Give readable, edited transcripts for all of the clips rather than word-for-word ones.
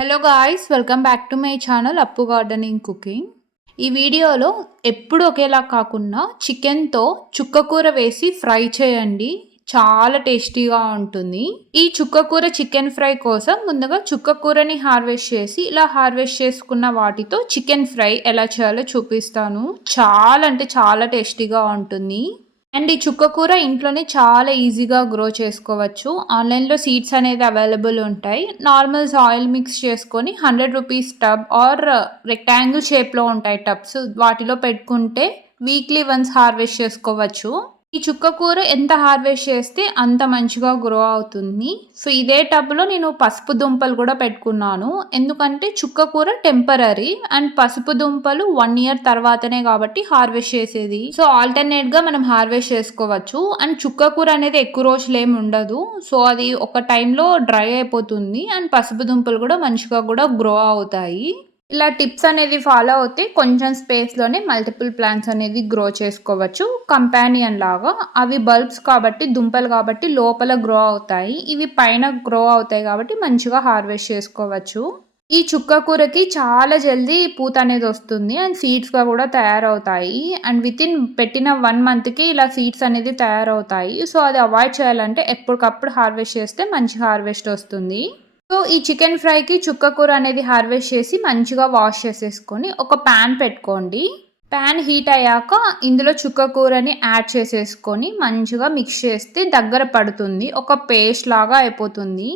Hello guys, welcome back to my channel అప్పు gardening cooking. ఈ వీడియోలో ఎప్పుడు ఒకేలా కాకుండా చికెన్తో చుక్కకూర వేసి ఫ్రై చేయండి. చాలా టేస్టీగా ఉంటుంది. ఈ చుక్కకూర చికెన్ ఫ్రై కోసం ముందుగా చుక్కకూరని హార్వెస్ట్ చేసి ఇలా హార్వెస్ట్ చేసుకున్న వాటితో చికెన్ ఫ్రై ఎలా చేయాలో చూపిస్తాను. చాలా అంటే చాలా టేస్టీగా ఉంటుంది. అండ్ ఈ చుక్కకూర ఇంట్లోనే చాలా ఈజీగా గ్రో చేసుకోవచ్చు. ఆన్లైన్లో సీడ్స్ అనేది అవైలబుల్ ఉంటాయి. నార్మల్ సాయిల్ మిక్స్ చేసుకొని 100 రూపీస్ టబ్ ఆర్ రెక్టాంగిల్ షేప్లో ఉంటాయి టబ్స్, వాటిలో పెట్టుకుంటే వీక్లీ వన్స్ హార్వెస్ట్ చేసుకోవచ్చు. ఈ చుక్కకూర ఎంత హార్వెస్ట్ చేస్తే అంత మంచిగా గ్రో అవుతుంది. సో ఇదే టబ్లో నేను పసుపు దుంపలు కూడా పెట్టుకున్నాను. ఎందుకంటే చుక్కకూర టెంపరరీ అండ్ పసుపు దుంపలు 1 year తర్వాతనే కాబట్టి హార్వెస్ట్ చేసేది. సో ఆల్టర్నేట్గా మనం హార్వెస్ట్ చేసుకోవచ్చు. అండ్ చుక్కకూర అనేది ఎక్కువ రోజులు ఏమి ఉండదు. సో అది ఒక టైంలో డ్రై అయిపోతుంది. అండ్ పసుపు దుంపలు కూడా మంచిగా కూడా గ్రో అవుతాయి. ఇలా టిప్స్ అనేది ఫాలో అవుతే కొంచెం స్పేస్లోనే మల్టిపుల్ ప్లాంట్స్ అనేది గ్రో చేసుకోవచ్చు. కంపానియన్ లాగా అవి బల్బ్స్ కాబట్టి, దుంపలు కాబట్టి లోపల గ్రో అవుతాయి. ఇవి పైన గ్రో అవుతాయి కాబట్టి మంచిగా హార్వెస్ట్ చేసుకోవచ్చు. ఈ చుక్కకూరకి చాలా జల్దీ పూత అనేది వస్తుంది అండ్ సీడ్స్గా కూడా తయారవుతాయి. అండ్ వితిన్ పెట్టిన 1 monthకి ఇలా సీడ్స్ అనేది తయారవుతాయి. సో అది అవాయిడ్ చేయాలంటే ఎప్పటికప్పుడు హార్వెస్ట్ చేస్తే మంచి హార్వెస్ట్ వస్తుంది. సో ఈ చికెన్ ఫ్రైకి చుక్కకూర అనేది హార్వెస్ట్ చేసి మంచిగా వాష్ చేసేసుకొని ఒక ప్యాన్ పెట్టుకోండి. ప్యాన్ హీట్ అయ్యాక ఇందులో చుక్కకూరని యాడ్ చేసేసుకొని మంచిగా మిక్స్ చేస్తే దగ్గర పడుతుంది, ఒక పేస్ట్ లాగా అయిపోతుంది.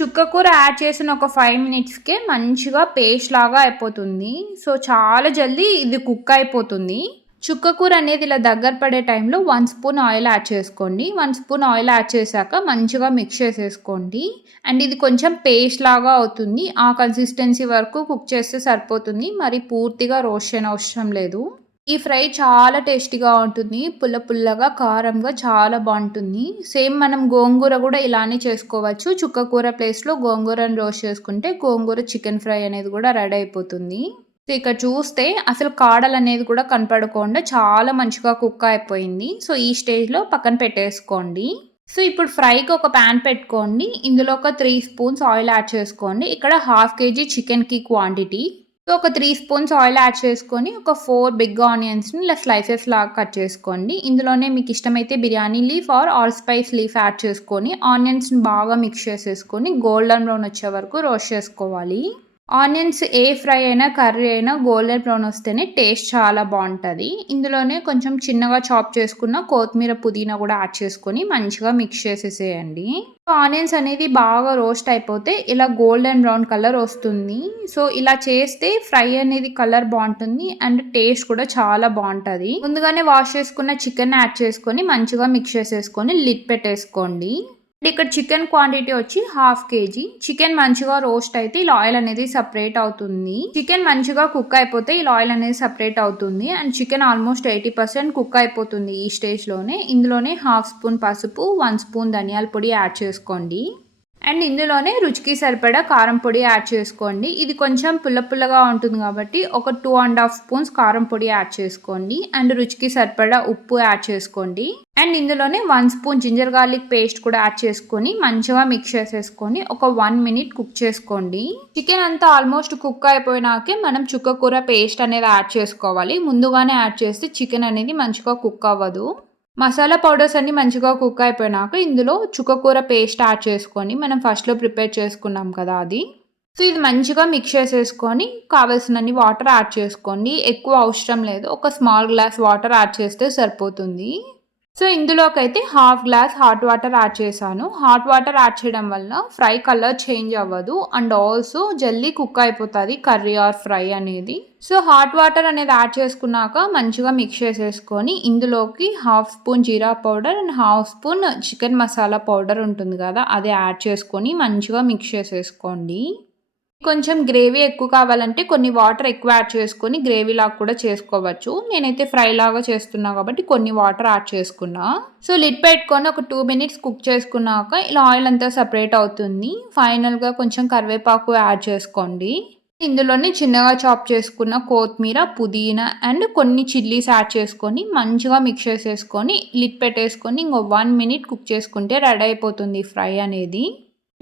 చుక్కకూర యాడ్ చేసిన ఒక 5 minutesకే మంచిగా పేస్ట్ లాగా అయిపోతుంది. సో చాలా జల్దీ ఇది కుక్ అయిపోతుంది. చుక్కకూర అనేది ఇలా దగ్గర పడే టైంలో 1 స్పూన్ ఆయిల్ యాడ్ చేసుకోండి. 1 స్పూన్ ఆయిల్ యాడ్ చేశాక మంచిగా మిక్స్ చేసేసుకోండి. అండ్ ఇది కొంచెం పేస్ట్ లాగా అవుతుంది. ఆ కన్సిస్టెన్సీ వరకు కుక్ చేస్తే సరిపోతుంది. మరి పూర్తిగా రోస్ట్ చేయని అవసరం లేదు. ఈ ఫ్రై చాలా టేస్టీగా ఉంటుంది. పుల్ల పుల్లగా కారంగా చాలా బాగుంటుంది. సేమ్ మనం గోంగూర కూడా ఇలానే చేసుకోవచ్చు. చుక్కకూర ప్లేస్లో గోంగూరని రోస్ట్ చేసుకుంటే గోంగూర చికెన్ ఫ్రై అనేది కూడా రెడీ అయిపోతుంది. సో ఇక్కడ చూస్తే అసలు కాడలు అనేది కూడా కనపడకుండా చాలా మంచిగా కుక్ అయిపోయింది. సో ఈ స్టేజ్లో పక్కన పెట్టేసుకోండి. సో ఇప్పుడు ఫ్రైకి ఒక ప్యాన్ పెట్టుకోండి. ఇందులో ఒక 3 స్పూన్స్ ఆయిల్ యాడ్ చేసుకోండి. ఇక్కడ 1/2 kg చికెన్కి క్వాంటిటీ. సో ఒక 3 స్పూన్స్ ఆయిల్ యాడ్ చేసుకొని ఒక 4 బిగ్ ఆనియన్స్ని ఇలా స్లైసెస్ లాగా కట్ చేసుకోండి. ఇందులోనే మీకు ఇష్టమైతే biryani leaf or allspice leaf add చేసుకొని ఆనియన్స్ని బాగా మిక్స్ చేసేసుకొని గోల్డెన్ బ్రౌన్ వచ్చే వరకు రోస్ట్ చేసుకోవాలి. ఆనియన్స్ ఏ ఫ్రై అయినా కర్రీ అయినా గోల్డెన్ బ్రౌన్ వస్తేనే టేస్ట్ చాలా బాగుంటుంది. ఇందులోనే కొంచెం చిన్నగా చాప్ చేసుకున్న కొత్తిమీర, పుదీనా కూడా యాడ్ చేసుకొని మంచిగా మిక్స్ చేసేసేయండి. ఆనియన్స్ అనేది బాగా రోస్ట్ అయిపోతే ఇలా గోల్డెన్ బ్రౌన్ కలర్ వస్తుంది. సో ఇలా చేస్తే ఫ్రై అనేది కలర్ బాగుంటుంది అండ్ టేస్ట్ కూడా చాలా బాగుంటుంది. ముందుగానే వాష్ చేసుకున్న చికెన్ యాడ్ చేసుకొని మంచిగా మిక్స్ చేసేసుకొని లిడ్ పెట్టేసుకోండి. ఇక్కడ చికెన్ క్వాంటిటీ వచ్చి 1/2 kg. చికెన్ మంచిగా రోస్ట్ అయితే ఇలా ఆయిల్ అనేది సపరేట్ అవుతుంది. చికెన్ మంచిగా కుక్ అయిపోతే ఇలా ఆయిల్ అనేది సపరేట్ అవుతుంది. అండ్ చికెన్ ఆల్మోస్ట్ 80% కుక్ అయిపోతుంది. ఈ స్టేజ్లోనే ఇందులోనే 1/2 స్పూన్ పసుపు, 1 స్పూన్ ధనియాల పొడి యాడ్ చేసుకోండి. అండ్ ఇందులోనే రుచికి సరిపడా కారం పొడి యాడ్ చేసుకోండి. ఇది కొంచెం పుల్ల పుల్లగా ఉంటుంది కాబట్టి ఒక 2.5 స్పూన్స్ కారం పొడి యాడ్ చేసుకోండి. అండ్ రుచికి సరిపడా ఉప్పు యాడ్ చేసుకోండి. అండ్ ఇందులోనే 1 స్పూన్ జింజర్ గార్లిక్ పేస్ట్ కూడా యాడ్ చేసుకొని మంచిగా మిక్స్ చేసేసుకొని ఒక 1 minute కుక్ చేసుకోండి. చికెన్ అంతా ఆల్మోస్ట్ కుక్ అయిపోయినాకే మనం చుక్కకూర పేస్ట్ అనేది యాడ్ చేసుకోవాలి. ముందుగానే యాడ్ చేస్తే చికెన్ అనేది మంచిగా కుక్ అవ్వదు. మసాలా పౌడర్స్ అన్ని మంచిగా కుక్ అయిపోయినాక ఇందులో చుక్కకూర పేస్ట్ యాడ్ చేసుకొని మనం ఫస్ట్లో ప్రిపేర్ చేసుకున్నాం కదా అది. సో ఇది మంచిగా మిక్స్ చేసేసుకొని కావాల్సినన్ని వాటర్ యాడ్ చేసుకోండి. ఎక్కువ అవసరం లేదు, ఒక స్మాల్ గ్లాస్ వాటర్ యాడ్ చేస్తే సరిపోతుంది. సో ఇందులోకి అయితే 1/2 glass హాట్ వాటర్ యాడ్ చేశాను. హాట్ వాటర్ యాడ్ చేయడం వల్ల ఫ్రై కలర్ చేంజ్ అవ్వదు అండ్ ఆల్సో జల్దీ కుక్ అయిపోతుంది కర్రీ ఆర్ ఫ్రై అనేది. సో హాట్ వాటర్ అనేది యాడ్ చేసుకున్నాక మంచిగా మిక్స్ చేసేసుకొని ఇందులోకి 1/2 spoon jeera powder and 1/2 spoon chicken masala powder ఉంటుంది కదా, అది యాడ్ చేసుకొని మంచిగా మిక్స్ చేసేసుకోండి. కొంచెం గ్రేవీ ఎక్కువ కావాలంటే కొన్ని వాటర్ ఎక్కువ యాడ్ చేసుకొని గ్రేవీ లాగా కూడా చేసుకోవచ్చు. నేనైతే ఫ్రై లాగా చేస్తున్నా కాబట్టి కొన్ని వాటర్ యాడ్ చేసుకున్నా. సో లిడ్ పెట్టుకొని ఒక 2 minutes కుక్ చేసుకున్నాక ఇలా ఆయిల్ అంతా సపరేట్ అవుతుంది. ఫైనల్గా కొంచెం కరివేపాకు యాడ్ చేసుకోండి. ఇందులోనే చిన్నగా చాప్ చేసుకున్న కొత్తిమీర, పుదీనా అండ్ కొన్ని చిల్లీస్ యాడ్ చేసుకొని మంచిగా మిక్స్ చేసేసుకొని లిడ్ పెట్టేసుకొని ఇంకో 1 minute కుక్ చేసుకుంటే రెడీ అయిపోతుంది ఫ్రై అనేది.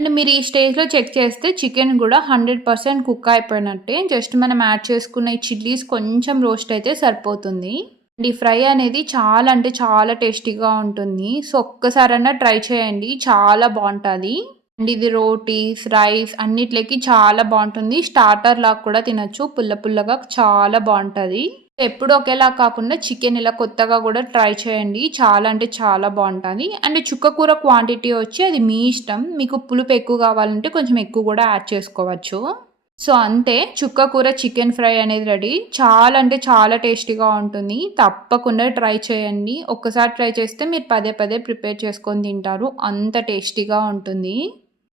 అండ్ మీరు ఈ స్టేజ్‌లో చెక్ చేస్తే చికెన్ గూడా 100% కుక్ అయిపోయినట్టే. జస్ట్ మనం యాడ్ చేసుకున్న ఈ చిల్లీస్ కొంచెం రోస్ట్ అయితే సరిపోతుంది. అండ్ ఈ ఫ్రై అనేది చాలా అంటే చాలా టేస్టీగా ఉంటుంది. సో, ఒక్కసారన్నా ట్రై చేయండి. చాలా బావుంటది. అండ్ ఇది రోటీస్, రైస్ అన్నిట్లకి చాలా బావుంటుంది. స్టార్టర్ లాగా కూడా తినొచ్చు. పుల్ల పుల్లగా చాలా బావుంటది. ఎప్పుడు ఒకేలా కాకుండా చికెన్ ఇలా కొత్తగా కూడా ట్రై చేయండి. చాలా అంటే చాలా బావుంటది. అండ్ చుక్క కూర క్వాంటిటీ వచ్చి అది మీ ఇష్టం. మీకు పులుపు ఎక్కువ కావాలంటే కొంచెం ఎక్కువ కూడా యాడ్ చేసుకోవచ్చు. సో, అంతే చుక్క కూర చికెన్ ఫ్రై అనేది రెడీ. చాలా అంటే చాలా టేస్టీగా ఉంటుంది. తప్పకుండా ట్రై చేయండి. ఒక్కసారి ట్రై చేస్తే మీరు పదే పదే ప్రిపేర్ చేసుకొని తింటారు. అంత టేస్టీగా ఉంటుంది.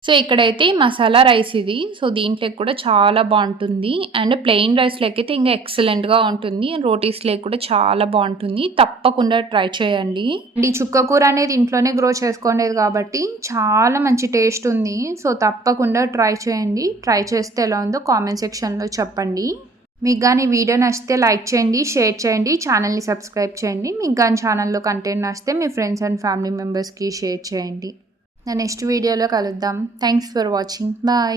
సో, ఇక్కడైతే మసాలా రైస్ ఇది. సో, దీంట్లోకి కూడా చాలా బావుంటుంది. అండ్ ప్లెయిన్ రైస్‌లోకైతే ఇంకా ఎక్సలెంట్‌గా ఉంటుంది. రోటీస్‌లోకి కూడా చాలా బావుంటుంది. తప్పకుండా ట్రై చేయండి. అండ్ ఈ చుక్క కూర అనేది ఇంట్లోనే గ్రో చేసుకునేది కాబట్టి చాలా మంచి టేస్ట్ ఉంది. సో, తప్పకుండా ట్రై చేయండి. ట్రై చేస్తే ఎలా ఉందో కామెంట్ సెక్షన్‌లో చెప్పండి. మీకు గాని వీడియో నచ్చితే లైక్ చేయండి, షేర్ చేయండి, ఛానల్‌ని సబ్స్క్రైబ్ చేయండి. మీకు గాని ఛానల్‌లో కంటెంట్ నచ్చితే మీ ఫ్రెండ్స్ అండ్ ఫ్యామిలీ మెంబర్స్‌కి షేర్ చేయండి. నా నెక్స్ట్ వీడియోలో కలుద్దాం. Thanks for watching. బాయ్.